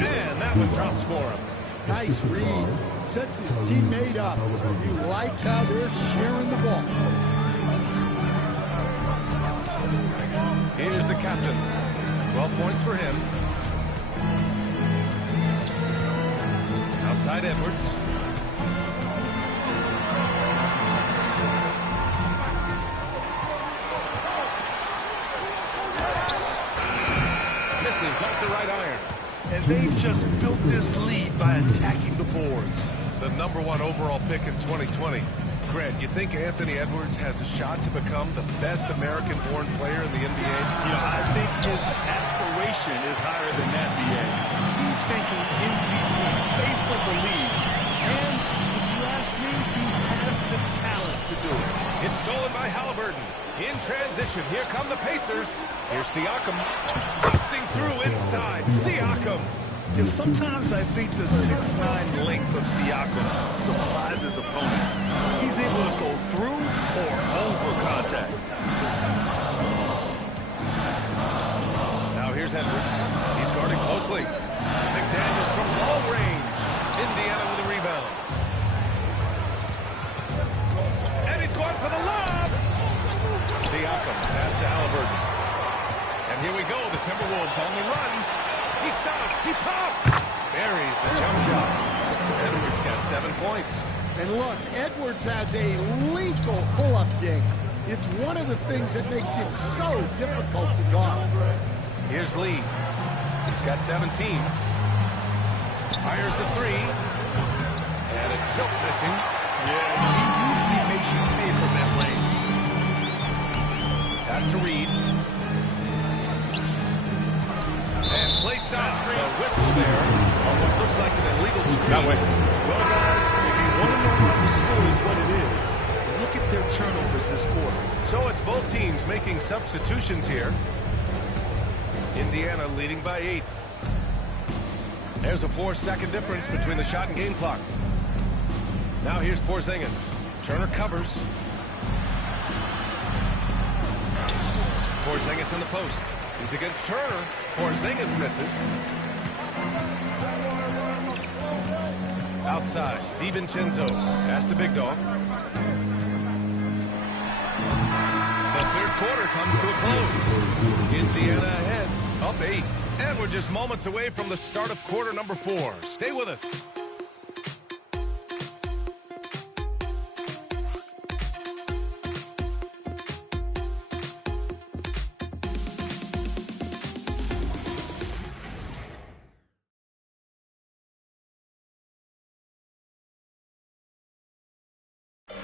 And that one drops for him. Nice read. Sets his teammate up. You like how they're sharing the ball. Here's the captain. 12 points for him. Outside Edwards. Misses off the right iron. And they've just built this lead by attacking the boards. The #1 overall pick in 2020. Grant, you think Anthony Edwards has a shot to become the best American-born player in the NBA? You know, I think his aspiration is higher than that, BA. He's thinking MVP, face of the league. And if you ask me, he has the talent to do it. It's stolen by Halliburton. In transition, here come the Pacers. Here's Siakam. Busting through inside. Siakam. Yeah, sometimes I think the 6'9" length of Siakam surprises opponents. He's able to go through or over contact. Now here's Edwards. He's guarded closely. McDaniels from long range. Indiana with a rebound. And he's going for the lob. Siakam pass to Halliburton. And here we go. The Timberwolves on the run. He stops. He pops. Buries the jump shot. Edwards got 7 points. And look, Edwards has a lethal pull-up game. It's one of the things that makes him so difficult to guard. Here's Lee. He's got 17. Fires the 3. And it's Silk missing. Yeah, he usually makes you pay from that lane. Pass to Reed. And play stops. A whistle there on what looks like an illegal screen. That way. Well, guys, if you want to know how the score is what it is, look at their turnovers this quarter. So it's both teams making substitutions here. Indiana leading by 8. There's a 4-second difference between the shot and game clock. Now here's Porzingis. Turner covers. Porzingis in the post. He's against Turner. Porzingis misses. Outside, DiVincenzo. Pass to Big Dog. The third quarter comes to a close. Indiana ahead, up 8. And we're just moments away from the start of quarter number 4. Stay with us.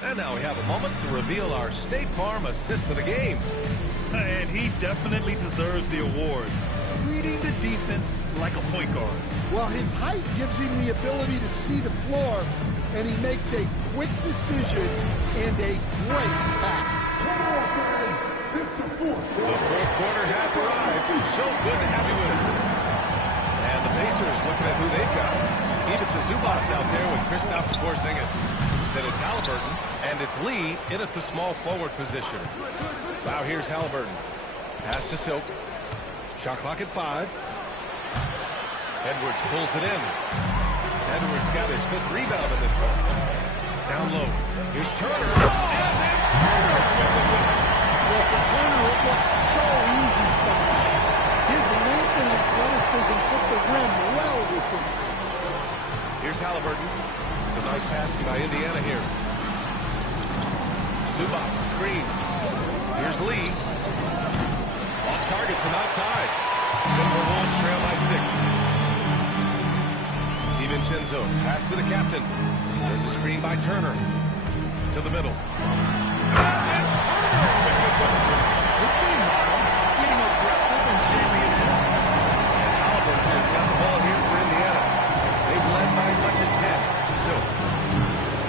And now we have a moment to reveal our State Farm assist for the game. And he definitely deserves the award. reading the defense like a point guard. Well, his height gives him the ability to see the floor, and he makes a quick decision and a great pass. The fourth quarter has arrived. So good to have you with us. And the Pacers looking at who they've got. Ivica Zubac's out there with Kristaps Porzingis. Then it's Halliburton, and it's Lee in at the small forward position. Now here's Halliburton. Pass to Silk. Shot clock at 5. Edwards pulls it in. Edwards got his 5th rebound in this one. Down low. Here's Turner. And then Turner with the win. Well, for Turner, it looks so easy sometimes. His length and athleticism put the rim well with him. Here's Halliburton. It's a nice passing by Indiana here. Zubac, screen. Here's Lee. Off target from outside. Timberwolves trail by 6. DiVincenzo, pass to the captain. There's a screen by Turner. To the middle. And Turner with the dunk. Getting aggressive and jamming it in. And Halliburton has got the ball here for Indiana. They've led by as much as 10. So,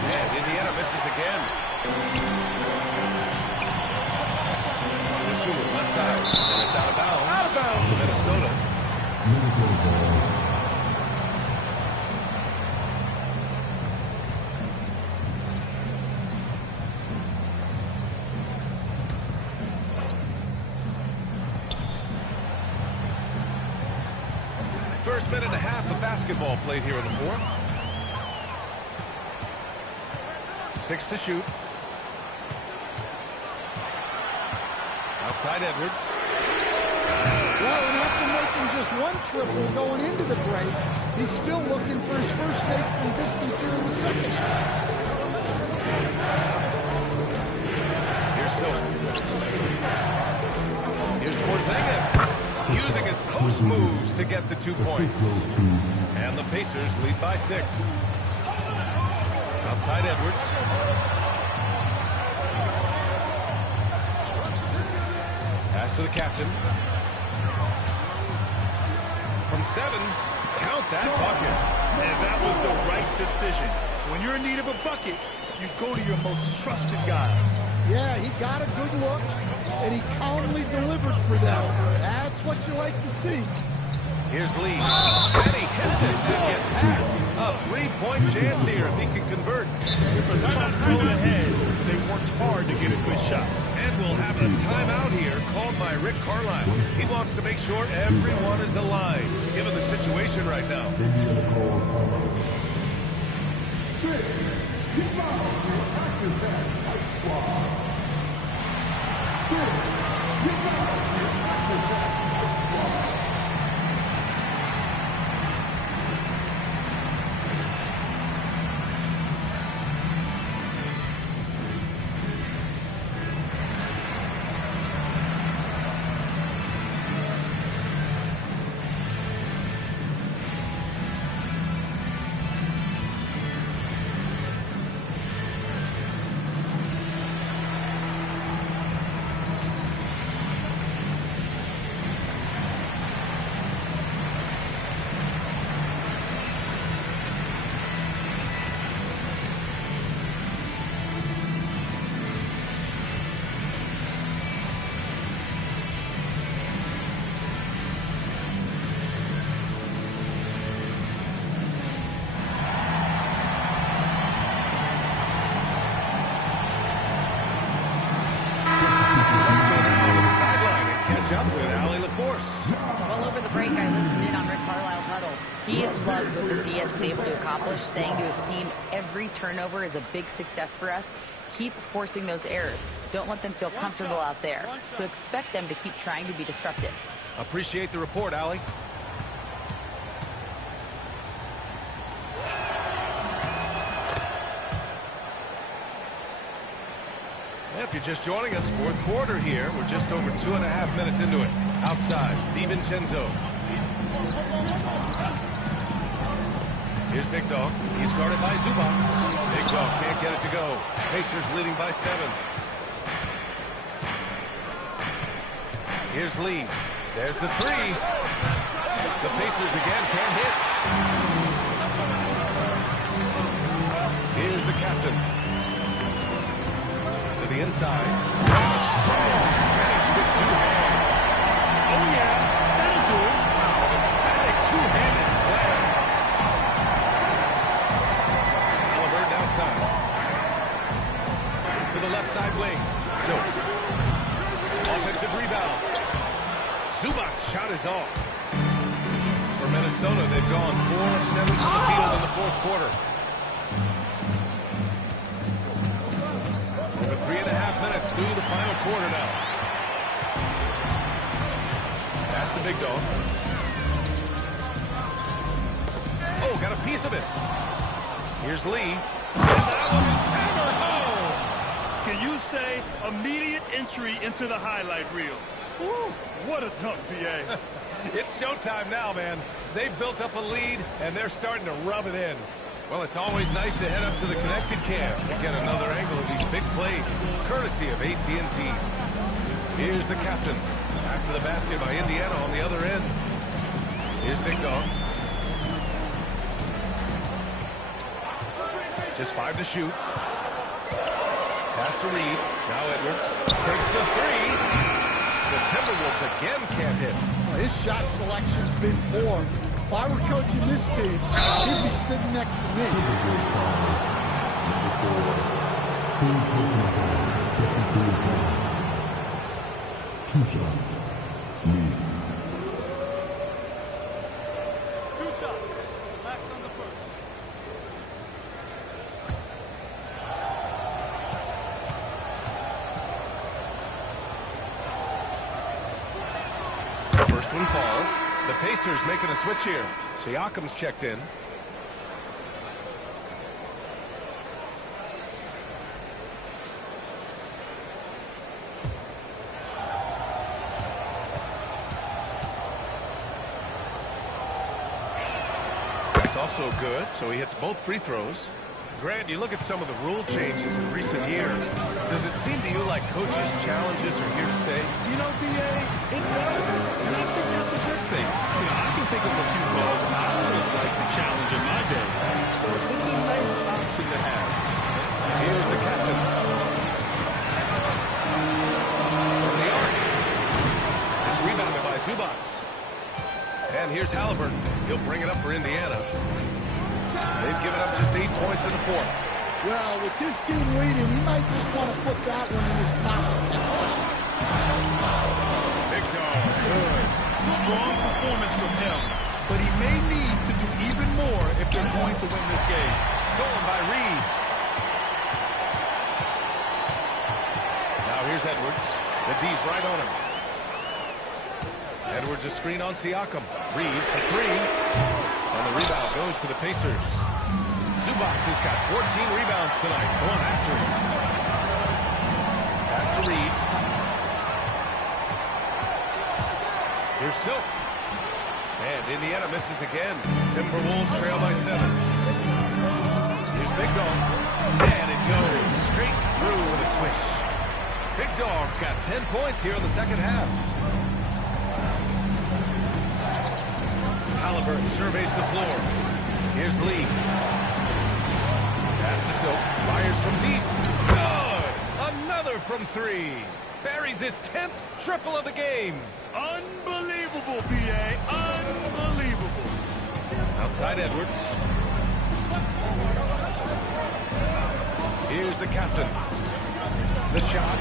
and Indiana misses again. This left side, and it's out of bounds. Out of bounds. Minnesota. First minute and a half of basketball played here in the fourth. 6 to shoot. Outside Edwards. Well, and after making just one triple going into the break, he's still looking for his first make from distance here in the second half. Here's Silk. Here's Porzingis. Using his post moves to get the 2 points. And the Pacers lead by 6. Outside Edwards. Pass to the captain. From 7, count that bucket. And that was the right decision. When you're in need of a bucket, you go to your most trusted guys. Yeah, he got a good look, and he calmly delivered for them. That's what you like to see. Here's Lee. And he hits it and gets hacked. A 3-point chance here if he can convert. With a tough throw ahead, they worked hard to get a good shot. And we'll have a timeout here called by Rick Carlisle. He wants to make sure everyone is aligned, given the situation right now. Well, over the break, I listened in on Rick Carlisle's huddle. He loves what the D has been able to accomplish, saying to his team, every turnover is a big success for us. Keep forcing those errors. Don't let them feel comfortable out there. So expect them to keep trying to be disruptive. Appreciate the report, Allie. If you're just joining us, fourth quarter here. We're just over 2.5 minutes into it. Outside, DiVincenzo. Here's Big Dog. He's guarded by Zubac. Big Dog can't get it to go. Pacers leading by 7. Here's Lee. There's the 3. The Pacers again can't hit. Here's the captain. To the inside. Strong finish with two hands. Oh, yeah. That'll do it. Wow, an emphatic two-handed slam. Halliburton outside. To the left side wing. Silk. Offensive rebound. Zubac's shot is off. For Minnesota, they've gone 4 of 7 from the field in the fourth quarter. Over 3.5 minutes through the final quarter now. Pass to Big Dog. Oh, got a piece of it. Here's Lee. And that one is hammered home. Can you say immediate entry into the highlight reel? Woo, what a dunk, B.A. It's showtime now, man. They've built up a lead, and they're starting to rub it in. Well, it's always nice to head up to the connected cam to get another angle of these big plays, courtesy of AT&T. Here's the captain. Back to the basket by Indiana on the other end. Here's Big Dog. Just 5 to shoot. Pass to Reed. Now Edwards takes the three. The Timberwolves again can't hit. Well, his shot selection's been poor. If I were coaching this team, he'd be sitting next to me. Two shots. Lead. 2 shots. Relax on the first. First one falls. The Pacers making a switch here. Siakam's checked in. That's also good, so he hits both free throws. Grant, you look at some of the rule changes in recent years. Does it seem to you like coaches' challenges are here to stay? You know, B.A., it does. And I think that's a good thing. You know, I can think of a few calls I would have liked to challenge in my day. So it's a nice option to have. Here's the captain. From the arc. It's rebounded by Zubac. And here's Halliburton. He'll bring it up for Indiana. They've given up just 8 points in the fourth. Well, with his team leading, he might just want to put that one in his pocket. Big Dog. Good. Strong performance from him. But he may need to do even more if they're going to win this game. Stolen by Reed. Now here's Edwards. The D's right on him. Edwards a screen on Siakam. Reed for three. And the rebound goes to the Pacers. Zubac has got 14 rebounds tonight. Going after him. Pass to Reed. Here's Silk. And Indiana misses again. Timberwolves trail by 7. Here's Big Dog. And it goes straight through with a swish. Big Dog's got 10 points here in the second half. Halliburton surveys the floor. Here's Lee. Pass to Silk. Fires from deep. Good! Another from 3. Buries his 10th triple of the game. Unbelievable, B.A. Unbelievable. Outside Edwards. Here's the captain. The shot.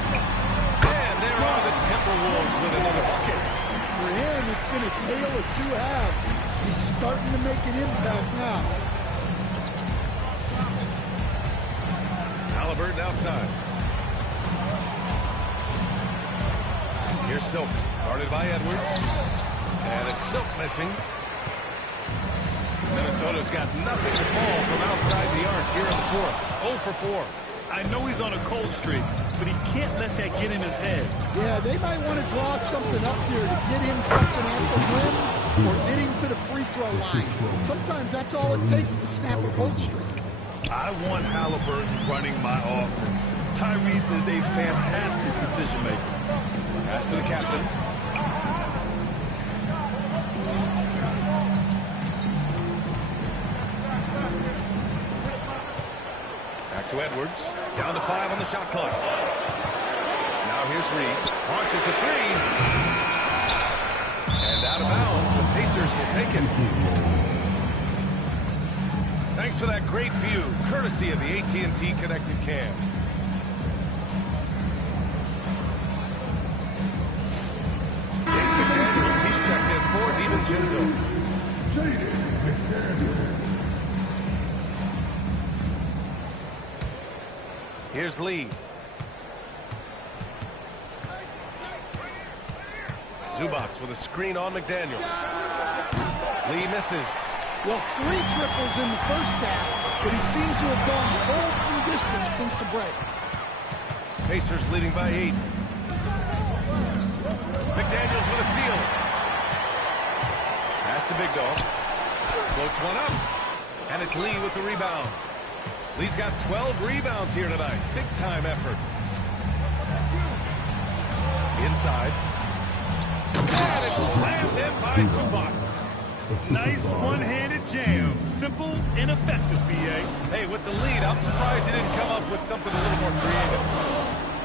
And there are the Timberwolves with another bucket. For him, it's been a tale of 2 halves. He's starting to make an impact now. Halliburton outside. Here's Silk, guarded by Edwards. And it's Silk missing. Minnesota's got nothing to fall from outside the arc here in the fourth. 0 for 4. I know he's on a cold streak, but he can't let that get in his head. Yeah, they might want to draw something up here to get him something at the rim or get him to the free throw line. Sometimes that's all it takes to snap a cold streak. I want Halliburton running my offense. Tyrese is a fantastic decision maker. Pass to the captain. To Edwards. Down to 5 on the shot clock. Now here's Reed. Launches a 3. And out of bounds. The Pacers will take it. Thanks for that great view, courtesy of the AT&T Connected Cam. He's checked in for DiVincenzo. Here's Lee. Zubac with a screen on McDaniels. Lee misses. Well, 3 triples in the first half, but he seems to have gone cold from distance since the break. Pacers leading by 8. McDaniels with a steal. Pass to Big Dog. Floats one up. And it's Lee with the rebound. Lee's got 12 rebounds here tonight. Big time effort. Inside. And it's slammed in by Zubac. Nice one-handed jam. Simple and effective, B.A. Hey, with the lead, I'm surprised he didn't come up with something a little more creative.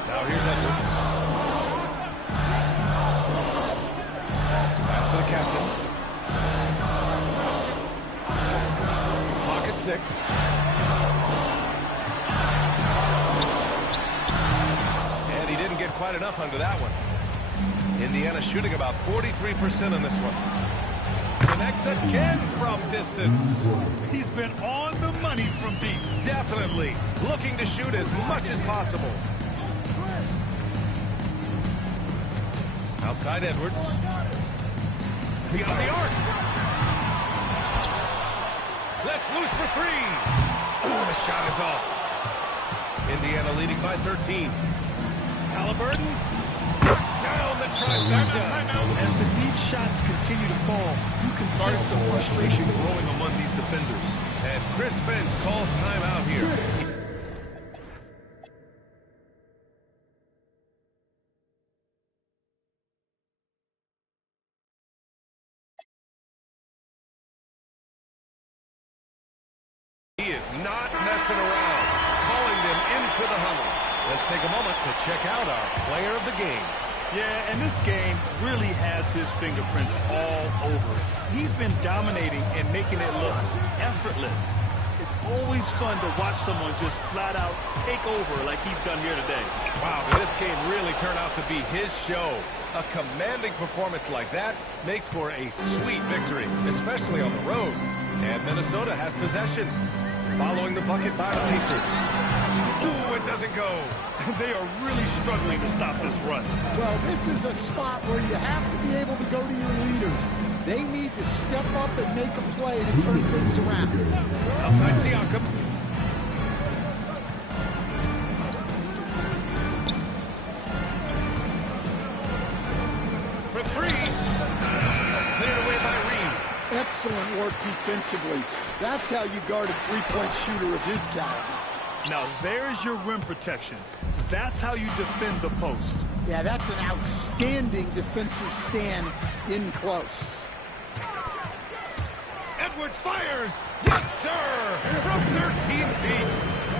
Now here's Edwards. Pass to the captain. Pocket 6. And he didn't get quite enough under that one. Indiana shooting about 43% on this one. Connects again from distance. He's been on the money from deep. Definitely looking to shoot as much as possible. Outside Edwards. Beyond the arc. Let's loose for 3. Oh, the shot is off. Indiana leading by 13. Halliburton. Down the trifecta. As the deep shots continue to fall, you can sense the frustration growing among these defenders. And Chris Finch calls timeout here. He is not messing around, calling them into the huddle. Let's take a moment to check out our player of the game. Yeah, and this game really has his fingerprints all over it. He's been dominating and making it look effortless. It's always fun to watch someone just flat out take over like he's done here today. Wow, this game really turned out to be his show. A commanding performance like that makes for a sweet victory, especially on the road. And Minnesota has possession, following the bucket by the Pacers. Ooh, it doesn't go. They are really struggling to stop this run. Well, this is a spot where you have to be able to go to your leaders. They need to step up and make a play to turn things around. Outside Siakam. For 3. Cleared away by Reed. Excellent work defensively. That's how you guard a three-point shooter of his caliber. Now, there's your rim protection. That's how you defend the post. Yeah, that's an outstanding defensive stand in close. Edwards fires. Yes, sir. From 13 feet.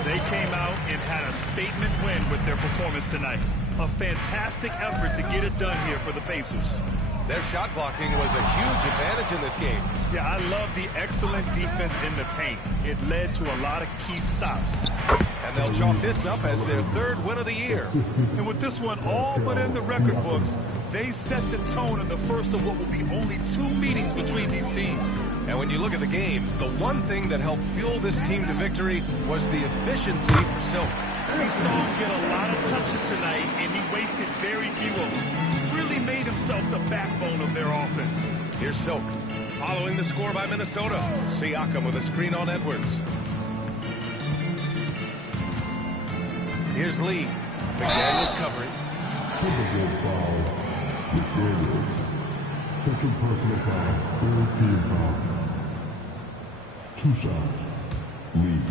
They came out and had a statement win with their performance tonight. A fantastic effort to get it done here for the Pacers. Their shot blocking was a huge advantage in this game. Yeah, I love the excellent defense in the paint. It led to a lot of key stops. And they'll chalk this up as their 3rd win of the year. And with this one all but in the record books, they set the tone in the first of what will be only 2 meetings between these teams. And when you look at the game, the one thing that helped fuel this team to victory was the efficiency for Silk. We saw him get a lot of touches tonight, and he wasted very few of them. Really made himself the backbone of their offense. Here's Silk, following the score by Minnesota. Siakam with a screen on Edwards. Here's Lee. McDaniels covering. Typical foul. McDaniels. Second personal foul. 3rd team foul. 2 shots. Lee.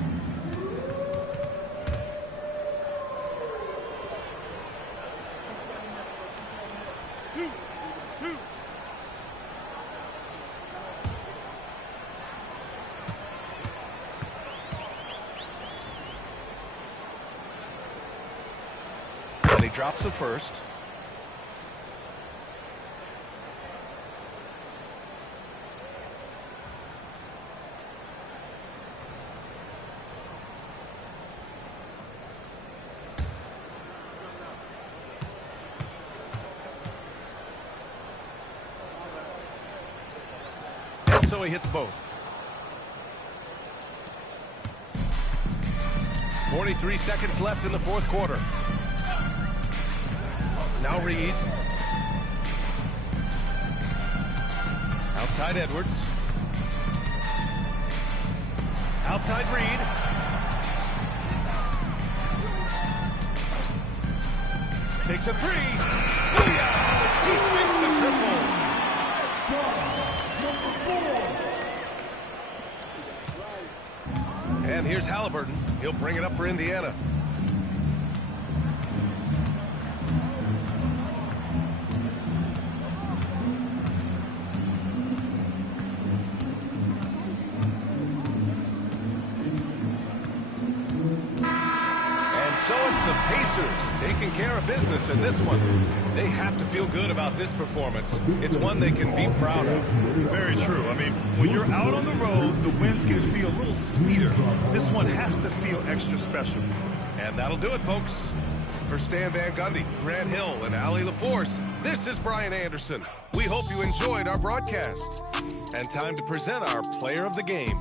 he drops the first. And so he hits both. 43 seconds left in the fourth quarter. Now Reed. Outside Edwards. Outside Reed. Takes a three. Booyah! He sinks the triple. And here's Halliburton. He'll bring it up for Indiana. So it's the Pacers taking care of business in this one. They have to feel good about this performance. It's one they can be proud of. Very true. I mean, when you're out on the road, the wins can feel a little sweeter. This one has to feel extra special. And that'll do it, folks. For Stan Van Gundy, Grant Hill, and Allie LaForce, this is Brian Anderson. We hope you enjoyed our broadcast. And time to present our player of the game.